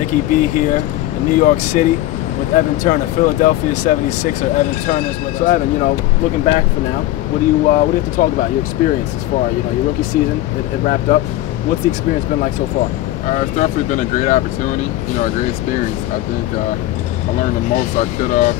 Nicky B here in New York City with Evan Turner, Philadelphia 76er. Evan Turner's with us. So Evan, looking back for now, what do you have to talk about? Your experience as far, your rookie season, it wrapped up. What's the experience been like so far? It's definitely been a great opportunity, a great experience. I think I learned the most I could have,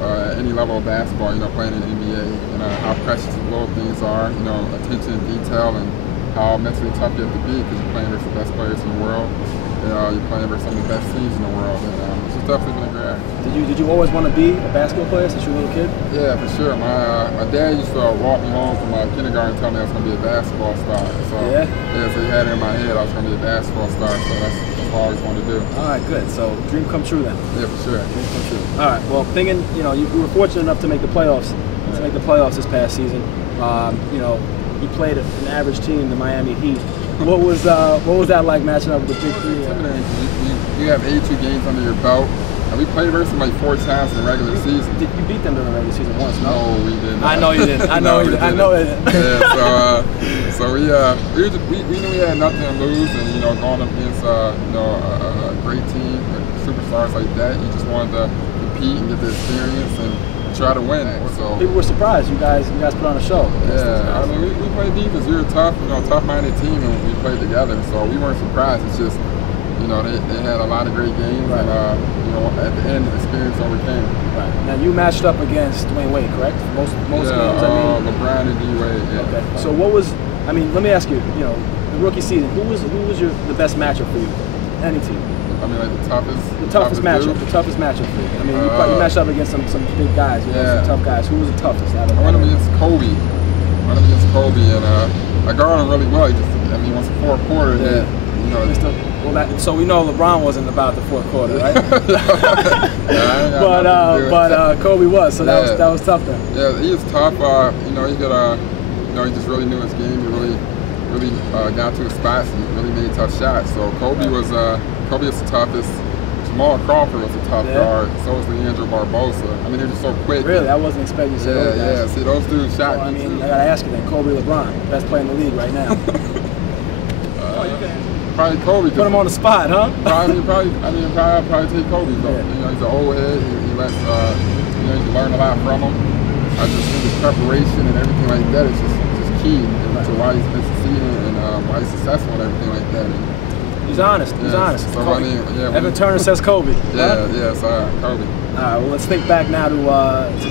at any level of basketball, playing in the NBA, and how precious the little things are, attention to detail, and how mentally tough you have to be because you're playing versus the best players in the world. You're playing versus some of the best teams in the world, and it's just definitely been a great opportunity. Did you always want to be a basketball player since you were a little kid? Yeah, for sure. My dad used to walk me home from kindergarten and tell me I was going to be a basketball star. So, so he had it in my head I was going to be a basketball star, so that's what I always wanted to do. All right, good. So dream come true then. Yeah, for sure. Dream come true. All right. Well, thinking, you were fortunate enough to make the playoffs. To make the playoffs this past season. You played an average team, the Miami Heat. What was that like matching up with the Big Three? You have 82 games under your belt. And we played versus them like 4 times in the regular season. You beat them during the regular season once, no? No, we didn't. I know you didn't. I know you didn't. I know it. Yeah, so we knew we had nothing to lose, and going up against a great team, superstars like that, you just wanted to compete and get the experience and try to win it. So people were surprised. You guys put on a show. Yeah, I mean we played defense. We were a tough-minded team, and we played together. So we weren't surprised. It's just they had a lot of great games, and at the end the experience overcame. Right. Now you matched up against Dwayne Wade, correct? Most games. LeBron and D Wade. Yeah. Okay. So what was? I mean, let me ask you. The rookie season. Who was the best matchup for you? Any team. I mean, like the toughest matchup. The toughest matchup for you. I mean, you matched up against some big guys. Some tough guys. Who was the toughest out of them? I went up against Kobe. And I guarded him really well. Once the fourth quarter, so we know LeBron wasn't about the fourth quarter, right? but Kobe was. So that was tough then. Yeah, he was tough. He just really knew his game. He really got to his spots and really made tough shots. So Kobe was the toughest. Jamal Crawford was a tough guard. So was Leandro Barbosa. I mean, they're just so quick. Really, I wasn't expecting you to say those guys. Yeah. See, those dudes shot. I gotta ask you then. Kobe, LeBron, best player in the league right now. Probably Kobe. Put him on the spot, huh? Probably take Kobe. Yeah. He's an old head. He lets you learn a lot from him. I just think his preparation and everything like that is just key to why he's been succeeding and why he's successful and everything like that. He's honest. He's honest. So Evan Turner says Kobe. Kobe. All right. Well, let's think back now to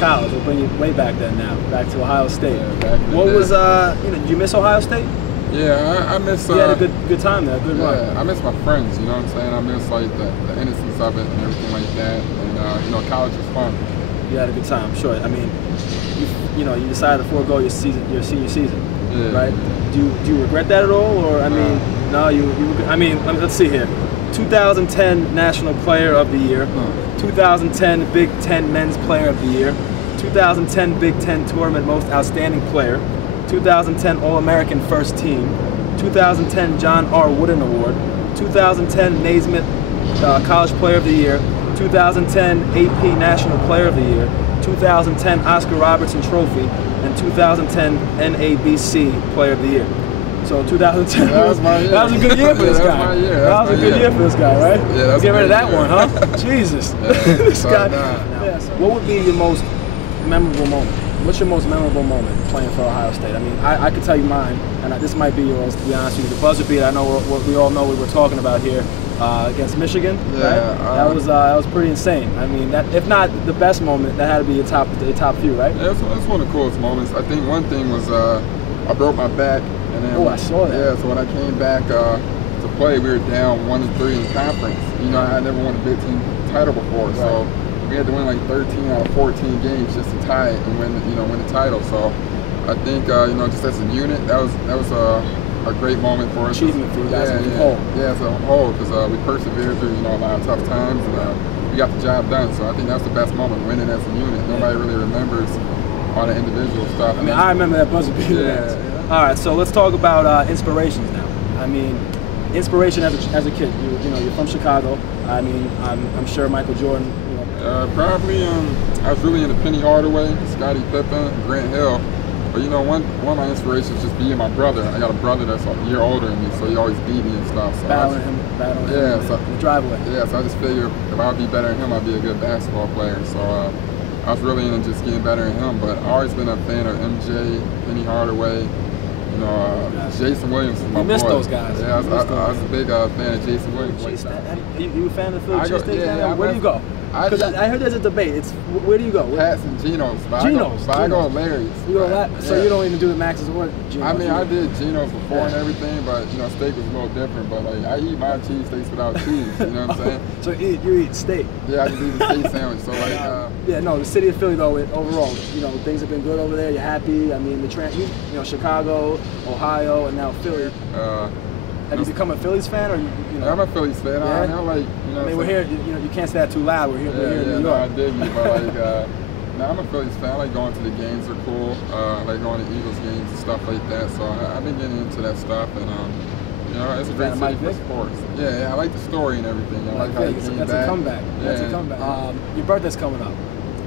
college. We'll bring you way back then now, back to Ohio State. Did you miss Ohio State? Yeah, I miss. You had a good time there, good run. Yeah, I miss my friends. You know what I'm saying? I miss like the innocence of it and everything like that. And college was fun. You had a good time, sure. I mean, you decided to forego your senior season, right? Do you regret that at all, or no? Let's see here. 2010 National Player of the Year, 2010 Big Ten Men's Player of the Year, 2010 Big Ten Tournament Most Outstanding Player, 2010 All-American First Team, 2010 John R. Wooden Award, 2010 Naismith College Player of the Year, 2010 AP National Player of the Year, 2010 Oscar Robertson Trophy, and 2010 NABC Player of the Year. So 2010, that was a good year for this guy. That was a good year for this guy, right? Yeah, that's get rid of that one, huh? Jesus. This guy. What would be your most memorable moment? What's your most memorable moment playing for Ohio State? I mean, I could tell you mine, and this might be yours, to be honest with you. The buzzer beat, I know what we all know we were talking about here, against Michigan, right? That was pretty insane. I mean, if not the best moment, that had to be your top few, right? Yeah, that's one of the coolest moments. I think one thing was I broke my back, and then I saw that. Yeah, so when I came back to play, we were down 1-3 in conference. I never won a Big Ten title before, so we had to win like 13 out of 14 games just to tie it and win the title. So I think just as a unit, that was a great moment for us. Achievement for you guys as a whole. Yeah, as a whole, because we persevered through a lot of tough times, and we got the job done. So I think that's the best moment, winning as a unit. Nobody really remembers all the individual stuff. I mean, I remember that buzzer beater. Yeah. All right, so let's talk about inspirations now. I mean, inspiration as a kid. You're from Chicago. I mean, I'm sure Michael Jordan. Probably, I was really into Penny Hardaway, Scottie Pippen, Grant Hill. But But you know, one of my inspirations is just being my brother. I got a brother that's a year older than me, so he always beat me and stuff. So battling him in the driveway. Yeah, so I just figured if I would be better than him, I'd be a good basketball player. So I was really into just getting better than him. But I've always been a fan of MJ, Penny Hardaway. You know, Jason Williams is my boy. You missed those guys. Yeah, I was a big fan of Jason Williams. You a fan of Philly cheesesteaks? Yeah, where do you go? Because I heard there's a debate. It's where do you go? Pat's and Geno's. Geno's. I go Larry's. You go so you don't even do the Max's or Geno's? I mean, I did Geno's before and everything, but you know, steak was a little different. But like, I eat my cheesesteaks without cheese. You know what I'm saying? So you eat steak? Yeah, I just eat the steak sandwich. So like, yeah, no, the city of Philly though, overall, you know, things have been good over there. You're happy. I mean, you know, Chicago, Ohio, and now Philly. Have you become a Phillies fan, or you know? Yeah, I'm a Phillies fan. Yeah? I like, you know. I mean, we're here. You know, you can't say that too loud. We're here in New York. No, I dig you, but like, no, I'm a Phillies fan. I like going to the games; they're cool. I like going to Eagles games and stuff like that. So I've been getting into that stuff, and you know, it's a great city for sports. Yeah, I like the story and everything. I like how you came back. That's a comeback. Yeah. That's a comeback. Your birthday's coming up.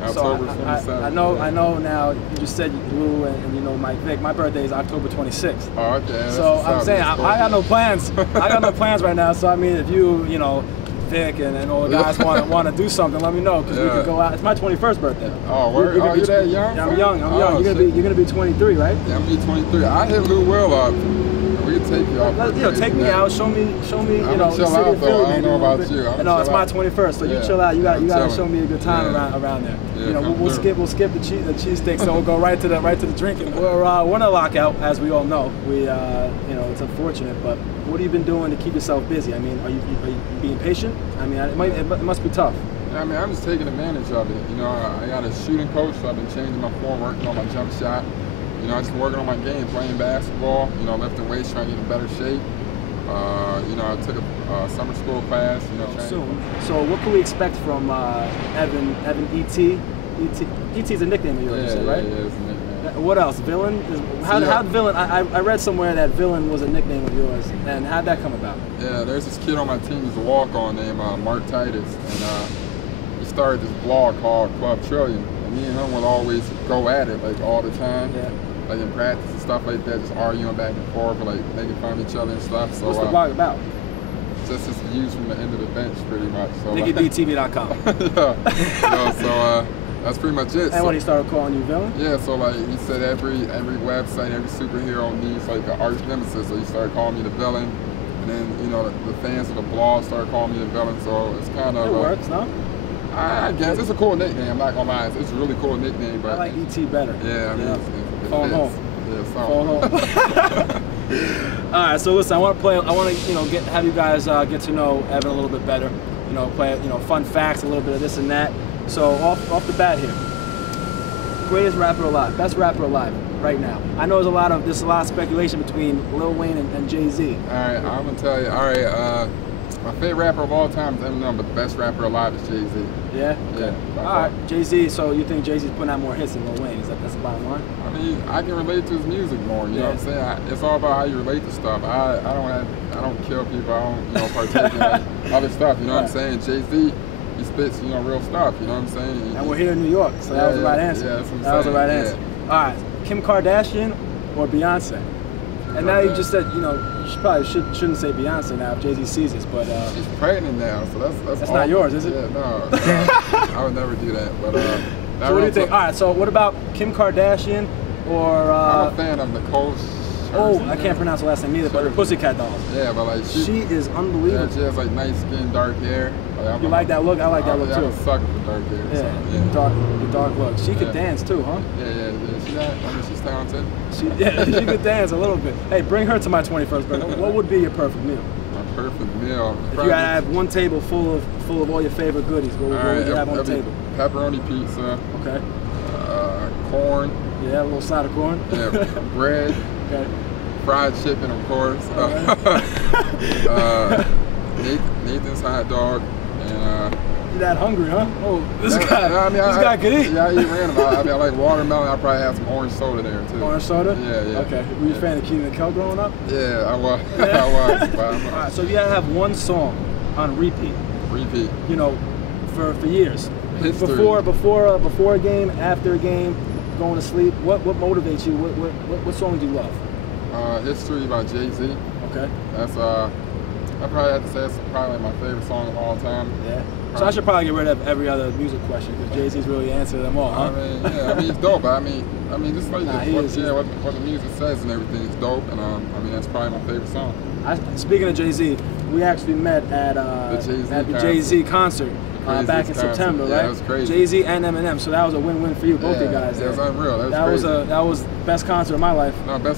October 27th. I know now. You just said Lou and you know Mike Vick. My birthday is October 26th. Oh, okay. So I'm saying I got no plans. I got no plans right now. So I mean, if you know Vic and all the guys want to do something, let me know because we could go out. It's my 21st birthday. Oh, word? You're that young? Yeah, I'm young. You're gonna be 23, right? Yeah, I'm gonna be 23. I hit Lou Will up. We can take you out. You know, take me out. Show me. You know, chill out though. I don't know about you. No, it's my 21st, so you chill out. You got to show me a good time around there. Yeah, you know, we'll skip the cheesesteaks, so we'll go right to the drinking. We're in a lockout, as we all know. We you know, it's unfortunate, but what have you been doing to keep yourself busy? I mean, are you being patient? I mean, it must be tough. Yeah, I mean, I'm just taking advantage of it. You know, I got a shooting coach, so I've been changing my form, working on my jump shot. You know, I just working on my game, playing basketball, you know, lifting weights, trying to get in better shape. You know, I took a summer school class, you know. Soon. So what can we expect from Evan E.T.? E.T.'s a nickname of yours, you said, right? Yeah, it's a nickname. What else? Villain? How Villain? I read somewhere that Villain was a nickname of yours, and how'd that come about? Yeah, there's this kid on my team who's a walk-on named Mark Titus, and he started this blog called Club Trillion. And me and him would always go at it, like, all the time. Yeah. Like, in practice and stuff like that, just arguing back and forth, but, like, making fun of each other and stuff. So, what's the blog about? Just his views from the end of the bench, pretty much. So, NickyBTV.com. Yeah. So, that's pretty much it. And when he started calling you Villain? Yeah, so, like, he said every website, every superhero needs, like, an arch nemesis. So, he started calling me the Villain. And then, you know, the fans of the blog started calling me the Villain. So, it's kind of... It works, no? I guess it's a cool nickname. I'm not gonna lie, it's a really cool nickname. But I like ET better. Yeah, I mean, phone home. Yeah, phone home. All right, so listen, I want to have you guys get to know Evan a little bit better. You know, play fun facts, a little bit of this and that. So off the bat here, greatest rapper alive, best rapper alive right now. I know there's a lot of speculation between Lil Wayne and Jay-Z. All right, I'm gonna tell you. All right. My favorite rapper of all time is Eminem, but the best rapper alive is Jay-Z. Yeah? Yeah. All right, Jay-Z, so you think Jay-Z's putting out more hits than Lil Wayne? That's the bottom line? I mean, I can relate to his music more, you know what I'm saying? It's all about how you relate to stuff. I don't kill people, I don't, partake in other stuff, you know what I'm saying? Jay-Z, he spits, real stuff, you know what I'm saying? And we're here in New York, so that was the right answer. Yeah, that's what I'm saying. That was the right answer. All right, Kim Kardashian or Beyonce? And now you just said, you probably shouldn't say Beyonce now if Jay-Z sees this, but... she's pregnant now, so that's not yours, is it? Yeah, no. I would never do that, but... So what do you think? All right, so what about Kim Kardashian or... I'm a fan of Nicole... I can't pronounce the last name either, but her Pussycat Dolls. Yeah, but like she is unbelievable. Yeah, she has like nice skin, dark hair. You like that look? I like that look too. I'm a sucker for dark hair. Yeah, so, dark look. She could dance too, huh? Yeah. She's talented. She could dance a little bit. Hey, bring her to my 21st birthday. What would be your perfect meal? My perfect meal. If you had to have one table full of all your favorite goodies, what would you have on the table? Pepperoni pizza. Okay. Corn. Yeah, a little side of corn. Yeah, bread. Okay. Fried chicken, of course. Nathan's hot dog. And you're that hungry, huh? Oh, this guy could eat. Yeah, I eat random. I like watermelon. I probably have some orange soda there too. Orange soda? Yeah. Okay. Were you a fan of Kenan and Kel growing up? Yeah, I was. Yeah? I was. All right. So you had to have one song on repeat. For years. History. Before a game, after a game. going to sleep, what motivates you? What songs do you love? History by Jay-Z. Okay. That's I probably have to say that's probably my favorite song of all time. Yeah. So I should probably get rid of every other music question because Jay-Z's really answered them all, huh? I mean, it's dope. I mean, just like what the music says and everything is dope, and I mean, that's probably my favorite song. Speaking of Jay-Z, we actually met at the Jay-Z concert back in September, right? That was crazy. Jay-Z and Eminem, so that was a win-win for you, both of you guys. Yeah, it was unreal. That was the best concert of my life. No, by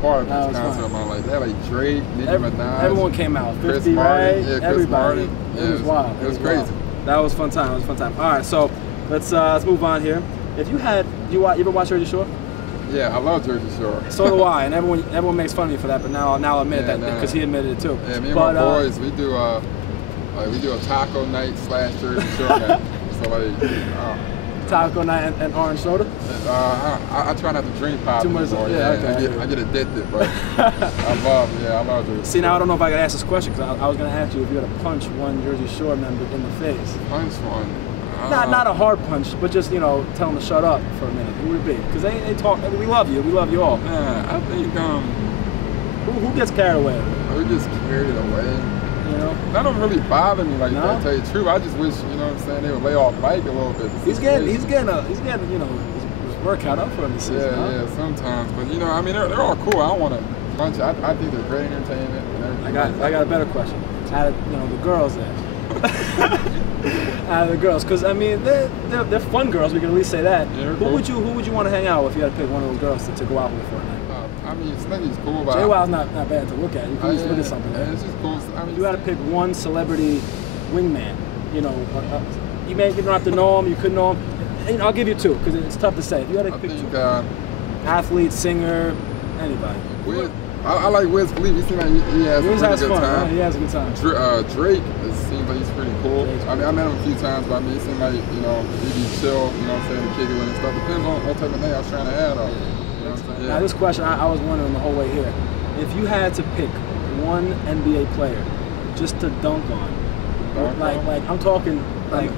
far the best concert of my life. They had like Drake, Nicky Minaj. Everyone came out. 50, right? Yeah, everybody. It was wild. It was crazy. Wild. That was fun time. It was a fun time. All right, so let's move on here. If you ever watch Jersey Shore? Yeah, I love Jersey Shore. So do I, and everyone makes fun of me for that, but now I'll admit that because he admitted it too. Yeah, me and my boys, we do a taco night / Jersey Shore night. So like taco night and orange soda. I try not to drink pop too much. Yeah, I get addicted, but I love Jersey. See, now I don't know if I could ask this question because I was gonna ask you if you had to punch one Jersey Shore member in the face. Punch one. Not a hard punch, but just tell them to shut up for a minute. Who would it be? Because they talk. We love you. We love you all. Yeah, I think who gets carried away? Who gets carried away? That don't really bother me like that. To tell you the truth, I just wish what I'm saying they would lay off Mike a little bit. He's getting his workout up for him this season. Yeah, sometimes. But I mean they're all cool. I don't want to punch. I think they're great entertainment and everything. I got a better question. Out of the girls there. Out of the girls, because I mean they're fun girls. We can at least say that. Yeah, who would you want to hang out with if you had to pick one of those girls to go out with for a night? I mean, Sniggy's cool, but JWoww's not bad to look at. You can just look at something. Yeah, it's just cool. I mean, you had to pick one celebrity wingman. You don't have to know him. You could know him. I'll give you two because it's tough to say. If you had to pick two, athlete, singer, anybody. I like Wiz Khalifa. He seems like he has a pretty good time. Right? He has a good time. Drake, it seems like he's pretty cool. I mean, I met him a few times, but I mean, he seemed like, he be chill, what I'm saying, to kick it with and stuff. Depends on what type of name I was trying to add on. Yeah. Now, this question, I was wondering the whole way here. If you had to pick one NBA player just to dunk on, like I'm talking like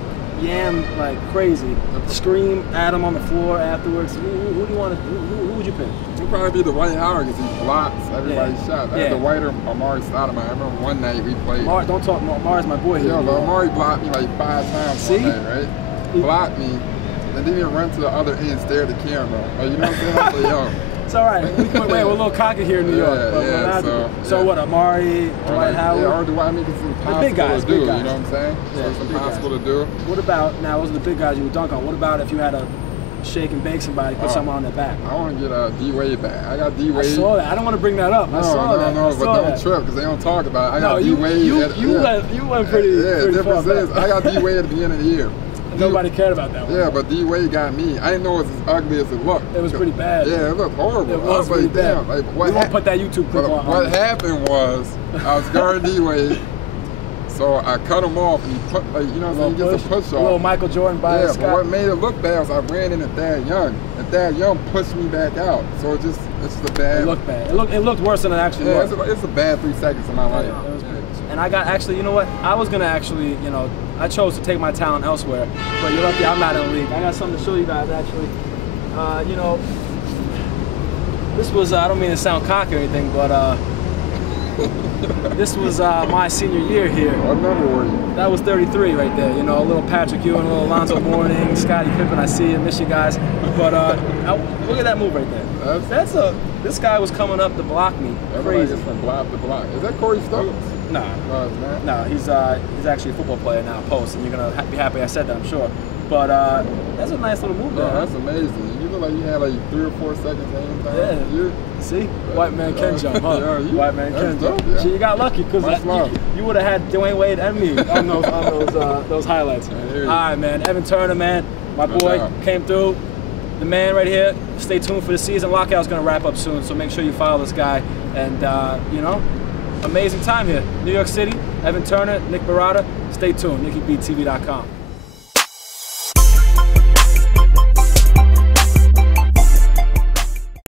crazy, scream at him on the floor afterwards. Who do you want to? Who would you pick? It'd probably be Dwight Howard because he blocks everybody's shot. I had the whiter Amari Stoudemire. I remember one night we played. Don't talk. Amari's my boy here. Yeah, but Amari blocked me like 5 times one night, right? He blocked me, and then he run to the other end and stare at the camera. Like, you know what I'm saying? I was like, yo. It's all right. We're a little cocky here in New York. So what? Amari, Dwight Howard. Yeah, or Dwight. I mean, it's impossible to do. You know what I'm saying? So it's impossible to do. What about now? Those are the big guys you would dunk on. What about if you had to shake and bake somebody, put someone on their back? I want to get D-Wade back. I got D-Wade. I saw that. I don't want to bring that up. I saw that. But don't trip because they don't talk about it. I got D-Wade. You went pretty far back. I got D-Wade at the beginning of the year. Nobody cared about that one. Yeah, but D-Wade got me. I didn't know it was as ugly as it looked. It was pretty bad. Yeah, it looked horrible. It was pretty bad. Damn, we won't put that YouTube clip on. What happened was, I was guarding D-Wade, so I cut him off, and he put, he gets a push off. Little Michael Jordan by but what made it look bad was I ran into Thad Young, and Thad Young pushed me back out. So it's just a bad. It looked bad. It looked worse than it actually was. It's a bad 3 seconds of my life. Yeah, and I got you know what? I was gonna actually, I chose to take my talent elsewhere, but you're lucky I'm not in the league. I got something to show you guys actually. This was, I don't mean to sound cocky or anything, but this was my senior year here. What number were you? That was 33 right there. A little Patrick Ewing, a little Alonzo Mourning, Scottie Pippen. I see you, miss you guys. But look at that move right there. This guy was coming up to block me. Crazy. From block to block. Is that Corey Stokes? No, he's actually a football player now, post, and you're gonna be happy I said that, I'm sure. But that's a nice little move there. That's amazing. You look like you had like 3 or 4 seconds hang time. Yeah. See, white man can jump, huh? White man can jump. Yeah. You got lucky because you would have had Dwayne Wade and me on those highlights. All right, man. Evan Turner, man, my boy came through. The man right here. Stay tuned for the season. Lockout's gonna wrap up soon, so make sure you follow this guy. And amazing time here. New York City, Evan Turner, Nick Barada. Stay tuned, NickyBTV.com.